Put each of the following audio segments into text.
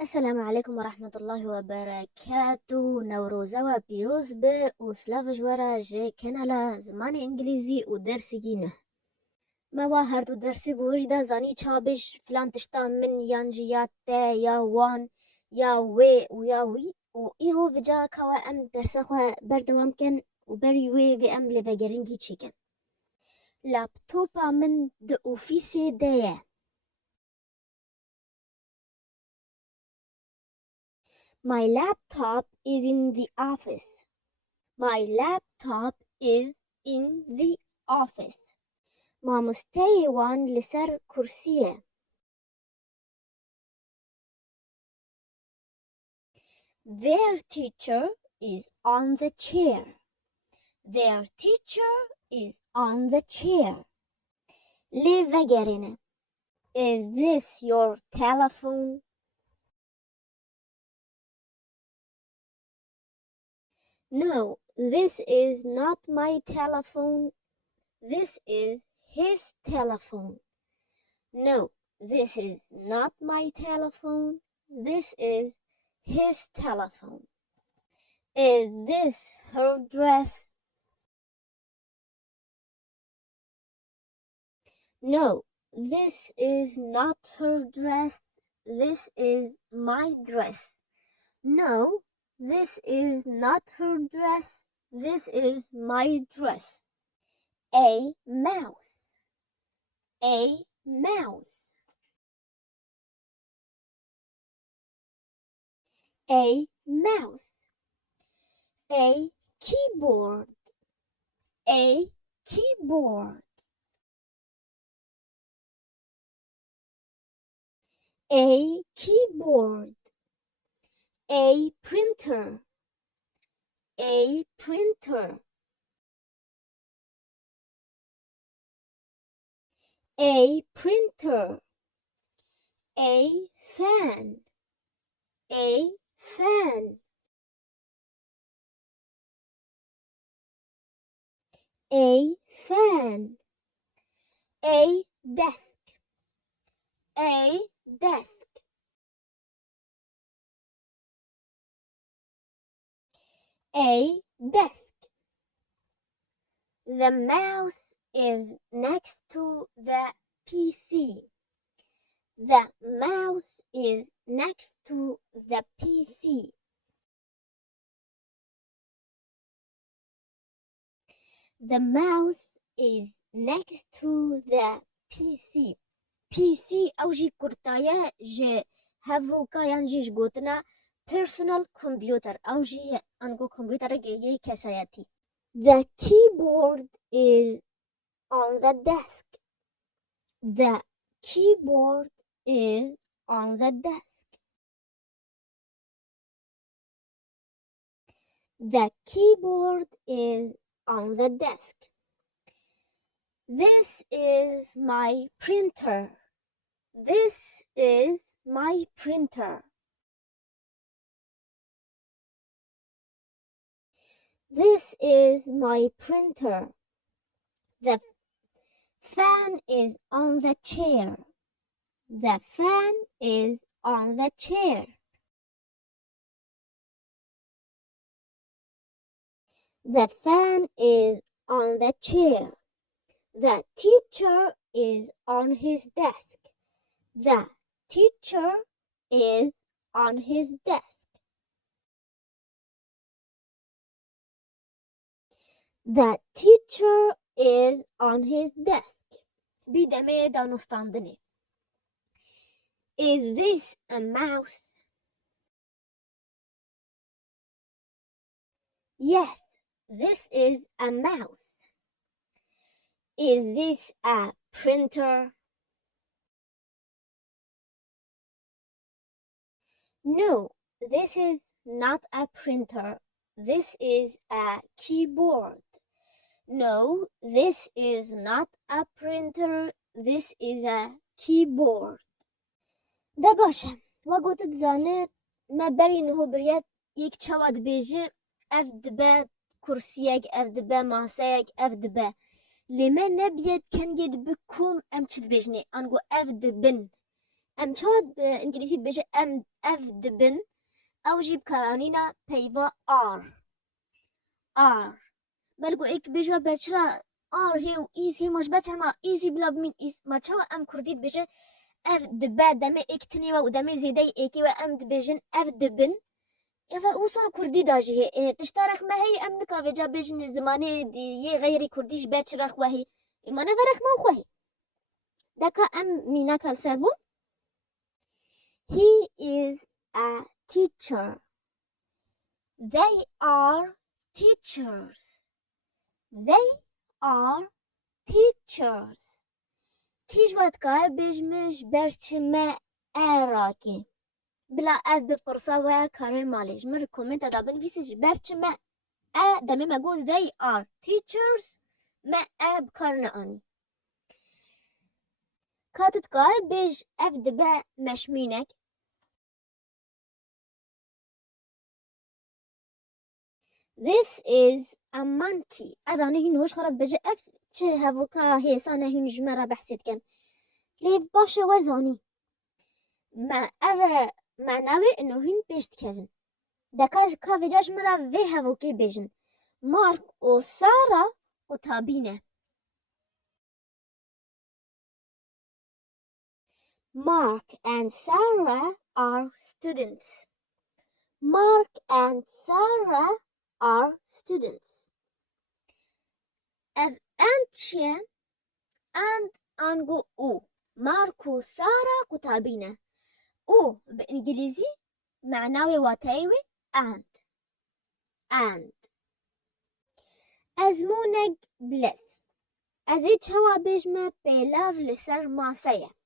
السلام عليكم ورحمة الله وبركاته. نوروزا وبيروز ب وسلاف جوارا جي kenala زماني انجليزي ودرسيجينه ما واهرد ودرسي بوريدا زاني چابش فلان تشتا من يانجي يا تا يا وان يا وي ويا وي و ايرو فجا كوا ام درسا خوا بردوام كن وبري وي في ام لفجرينجي چيكن لابتوبا من د اوفيسي ديه. My laptop is in the office. My laptop is in the office. ما مستيوان لسر كرسية. Their teacher is on the chair. Their teacher is on the chair. لفجرنا. Is this your telephone? No, this is not my telephone. This is his telephone. No, this is not my telephone. This is his telephone. Is this her dress? No, this is not her dress. This is my dress. No, this is not her dress. This is my dress. A mouse. A mouse. A mouse. A keyboard. A keyboard. A keyboard. A printer. A printer. A printer. A fan. A fan. A fan. A desk. A desk. A desk. The mouse is next to the PC. The mouse is next to the PC. The mouse is next to the PC. PC او جي كورتايا جي هفوكا ينجي جوتنا personal computer او جي انگو computer جي كساياتي. The keyboard is on the desk. The keyboard is on the desk. The keyboard is on the desk. This is my printer. This is my printer. This is my printer. The fan is on the chair. The fan is on the chair. The fan is on the chair. The teacher is on his desk. The teacher is on his desk. The teacher is on his desk. بدمه دانستاندنی. Is this a mouse? Yes, this is a mouse. Is this a printer? No, this is not a printer. This is a keyboard. No, this is not a printer. This is a keyboard. ده باشه و گوتت زانه ما برین هو بریت یک چواد بیجه اف دبه کرسیک اف دبه ماسیک اف دبه لما نبيت كان يد بكم ام تشد بيجني انغو اف دبن ام چاد بانگلیزی بجه ام اف دبن او جیب کرانینا پیوا آر بلگو ایک بجوا بچرا آر هیو ایزی مش بچه ما ایزی بلا بمین ایز ما چاو ام کردید بجه اف دبا دمه ایک تنیوا و دمه زیده ایکی و ام دبجن اف دبن اذا وصا كردي داجي تشترخ ما هي ام نكا جا بجن زمانه دي يه غيري كرديش بچرخ وهي ما نفرخ ما خوهي دكا ام مينا كالسربون he is a teacher they are teachers they are teachers كيش واتكا بجمش برچمه اراكي بلا اف بپرسا و کارین مالش من کومنت دا بنویسش برچمه دمه مگو they are teachers ما بکارن آنی کاتت که بیش اف دبه مشمینک this is a monkey ادانه هین هوش خرد بجه اف چه هفوکا هیسانه هین جمرا بحثید کن لیف باشه وزانی ما اف معناوی انو هین پیشت کهن دکاش که ویجاش مرا وی هفوکی بیجن مارک و سارا قطابینه Mark and Sarah are students. Mark and Sarah are students. Antje and ango او مارك وسارة قطابينة او بإنجليزي معناوي واتايوي and أزمونك بلس أزيد هوا بيجمة بيلاف لسر ماسية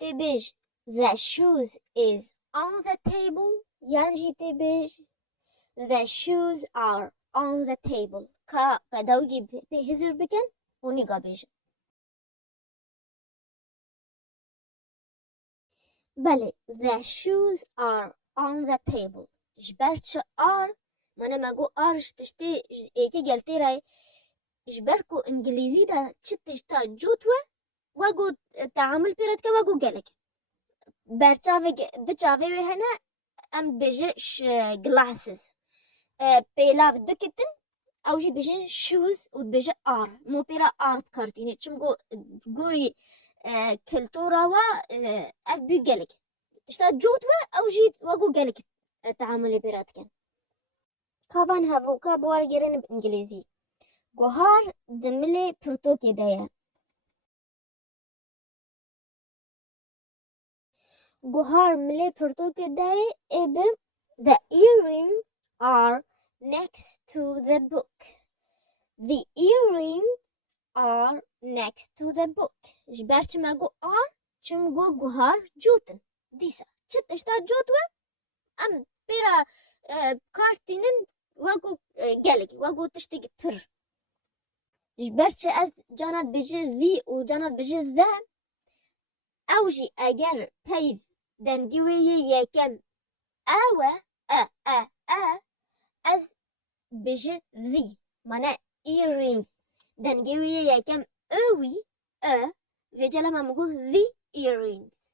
تبيج the shoes is on the table يعني تبيج the shoes are on the table كدوجي بهزر بكن ونيجا بيج بله the shoes are on the table جبرتش are منه مگو آرش تشتی ایکی گلتی رای جبركو انجليزي دا تشتا جوتوه وگو تعامل پیرد که وگو گلک برچاوه دو چاوه هنه ام بجش glasses پیلاف دو کتن او جی بجه shoes و بجه آر مو پیرا آر بکارتینه چمگو گوری کلتورا و اف بی گلک تشتا جوتوه او جی وگو گلک تعامل پیرد کن کابان هفوکا بوار گرن بانگلیزی گوهار دمل پرتوکی دایا گوهار ملی پرتوکی دایا ابه the earrings are next to the book the earrings are next to the book جبرچ مگو are چمگو گوهار جوتن دیسا چت اشتا جوتوه ام بیرا کارتینن وگو گلک وگو تشتگی پر جبرچ از جانت بجه ذی و جانت بجه ذا اوجی اگر پیو دنگوی یکم اوه از بجه ذی مانه earrings دنگوی یکم اوی ویجل ما مگو ذی earrings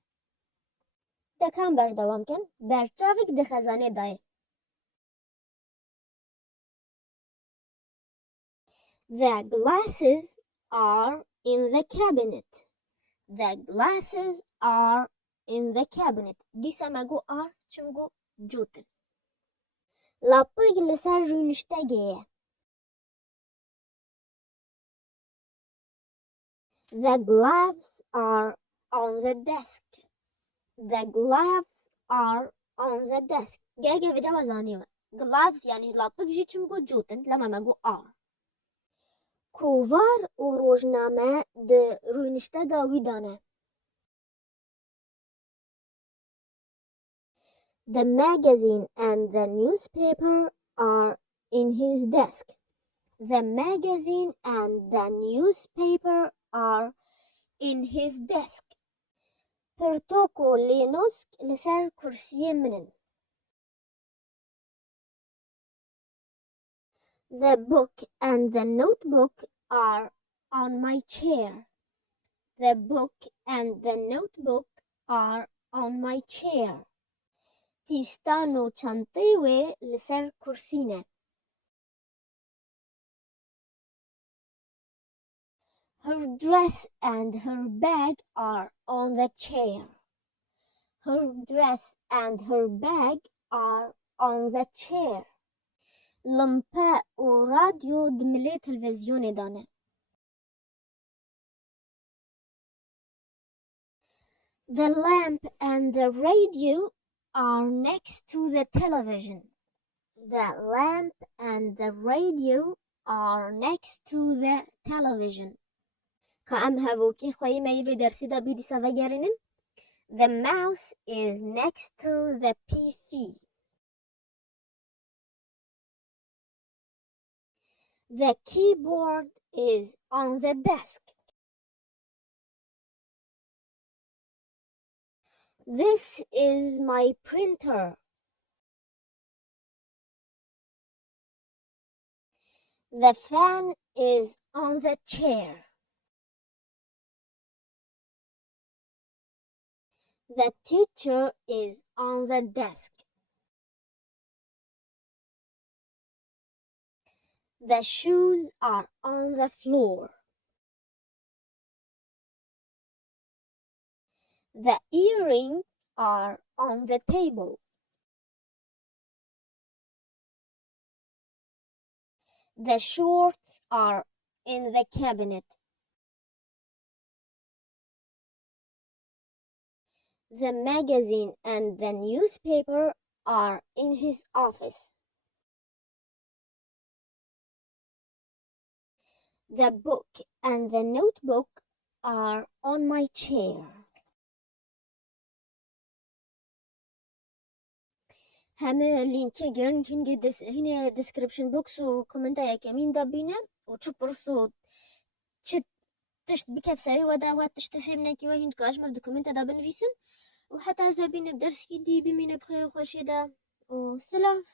دکان بردوام کن برچاوک دخزانه دای The glasses are in the cabinet. The glasses are in the cabinet. دیسا مگو are چمگو جوتن. لاپوی لسر رونشتگیه. The gloves are on the desk. The gloves are on the desk. گه وجا وزانیوه. Gloves یعنی لاپوی جی چمگو جوتن لما مگو are. کووار و روزنامه ده رونشتگا ویدانه. The magazine and the newspaper are in his desk. The magazine and the newspaper are in his desk. پرتوکو لینوسک لسر کرسی منن. The book and the notebook are on my chair. The book and the notebook are on my chair. فستان و چانتەی wê li ser kursîne. Her dress and her bag are on the chair. Her dress and her bag are on the chair. Lînka û radyo dimilê televîzyonê de ne. The lamp and the radio are next to the television. The lamp and the radio are next to the television. Ka em hevokî xweyî me yê vê dersê de bîdîsa vegerînin. The mouse is next to the PC. The keyboard is on the desk. This is my printer. The fan is on the chair. The teacher is on the desk. The shoes are on the floor. The earrings are on the table. The shorts are in the cabinet. The magazine and the newspaper are in his office. The book and the notebook are on my chair. همه لینک گرن کنگه هینه description box و کومنت یکمین دا بینه و چو پرسو چه تشت بکف سری و دعوات تشت فهم نکی و هین که اجمل دو کومنت دا بنویسم و حتی از بینه بدرس کی دی بمینه بخیر و خوشی دا و سلام.